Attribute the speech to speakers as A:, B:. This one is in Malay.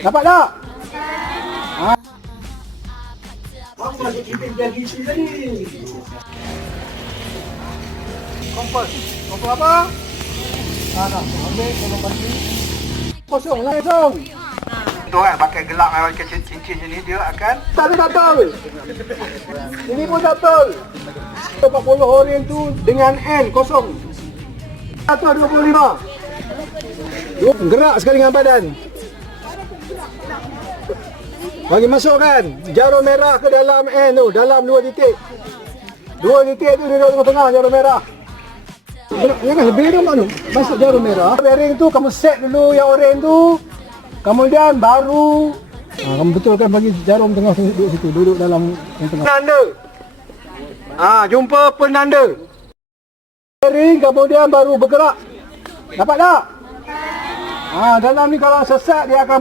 A: Dapat tak? Kompas. Apa? Ah, nak ambil tolong bagi. Kosong lah, kosong.
B: Tu kan pakai gelak macam cincin ni dia akan
A: Tak ada betul. Ini pun betul. 40 orang tu dengan N kosong. 125. Lu gerak sekali dengan badan. Bagi masukkan jarum merah ke dalam N tu, dalam dua titik. Dua titik tu dia duduk tengah-tengah jarum merah. Jangan bearing mana? Masuk jarum merah. Bearing tu kamu set dulu yang oren tu. Kemudian baru ha, kamu betulkan bagi jarum tengah duduk situ, duduk dalam yang tengah. Penanda. Ah, jumpa penanda. Bearing kemudian baru bergerak. Dapat tak? Ah, dalam ni kalau sesat dia akan